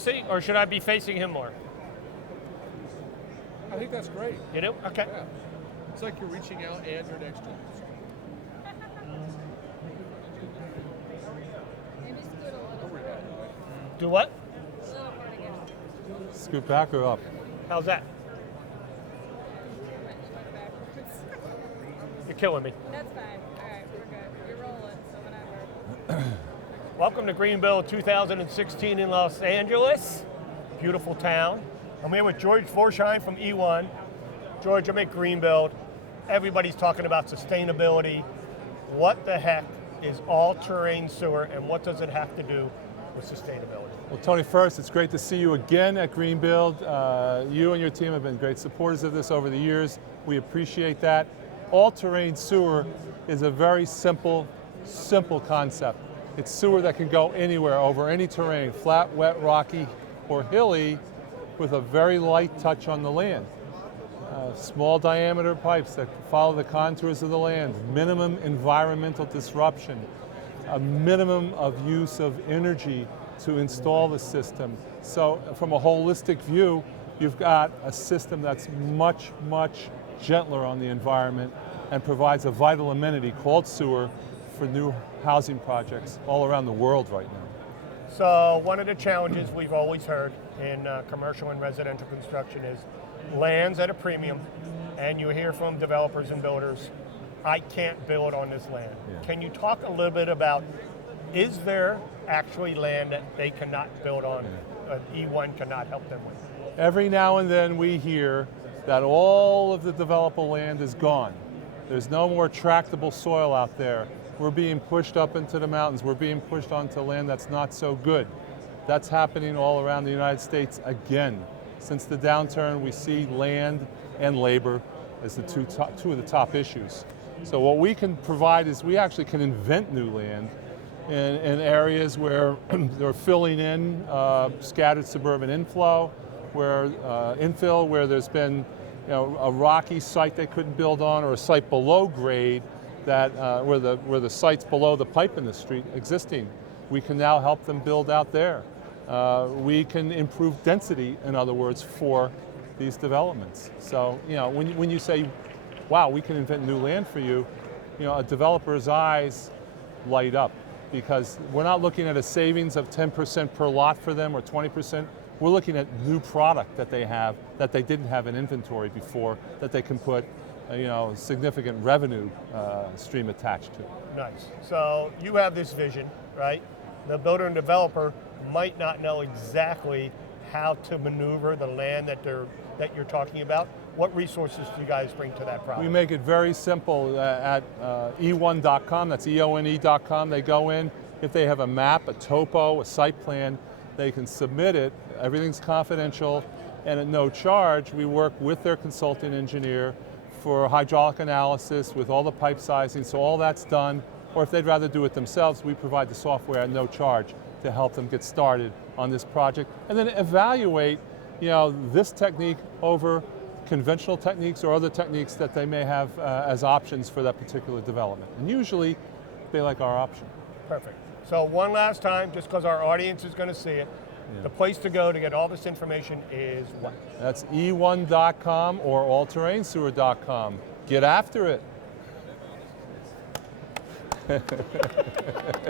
See, or should I be facing him more? I think that's great. You do? Okay. Yeah. It's like you're reaching out and you're next to him. Maybe scoot a little further. Do what? A little further again. Scoot back or up? How's that? Backwards. You're killing me. That's fine. All right, we're good. You're rolling, so whatever. Welcome to Greenbuild 2016 in Los Angeles. Beautiful town. I'm here with George Vorsheim from EONE. George, I'm at Greenbuild. Everybody's talking about sustainability. What the heck is all-terrain sewer, and what does it have to do with sustainability? Well, Tony, first, it's great to see you again at Greenbuild. You and your team have been great supporters of this over the years. We appreciate that. All-terrain sewer is a very simple concept. It's sewer that can go anywhere, over any terrain, flat, wet, rocky, or hilly, with a very light touch on the land. Small diameter pipes that follow the contours of the land, minimum environmental disruption, a minimum of use of energy to install the system. So from a holistic view, you've got a system that's much, much gentler on the environment and provides a vital amenity called sewer for new housing projects all around the world right now. So one of the challenges we've always heard in commercial and residential construction is land's at a premium, and you hear from developers and builders, I can't build on this land. Yeah. Can you talk a little bit about, is there actually land that they cannot build on, EONE cannot help them with? Every now and then we hear that all of the developable land is gone. There's no more tractable soil out there. We're being pushed up into the mountains. We're being pushed onto land that's not so good. That's happening all around the United States again. Since the downturn, we see land and labor as the two of the top issues. So what we can provide is we actually can invent new land in areas where they're filling in scattered suburban inflow, where infill, where there's been a rocky site they couldn't build on, or a site below grade that where the site's below the pipe in the street existing. We can now help them build out there. We can improve density, in other words, for these developments. So, when you say, wow, we can invent new land for you, a developer's eyes light up, because we're not looking at a savings of 10% per lot for them or 20%. We're looking at new product that they have that they didn't have in inventory before, that they can put significant revenue stream attached to. Nice. So you have this vision, right? The builder and developer might not know exactly how to maneuver the land that you're talking about. What resources do you guys bring to that problem? We make it very simple at EONE.com, that's EONE.com. They go in, if they have a map, a topo, a site plan, they can submit it. Everything's confidential, and at no charge, we work with their consulting engineer for hydraulic analysis with all the pipe sizing, so all that's done. Or if they'd rather do it themselves, we provide the software at no charge to help them get started on this project, and then evaluate this technique over conventional techniques or other techniques that they may have as options for that particular development. And usually, they like our option. Perfect. So one last time, just because our audience is going to see it, the place to go to get all this information is what? That's EONE.com or allterrainsewer.com. Get after it.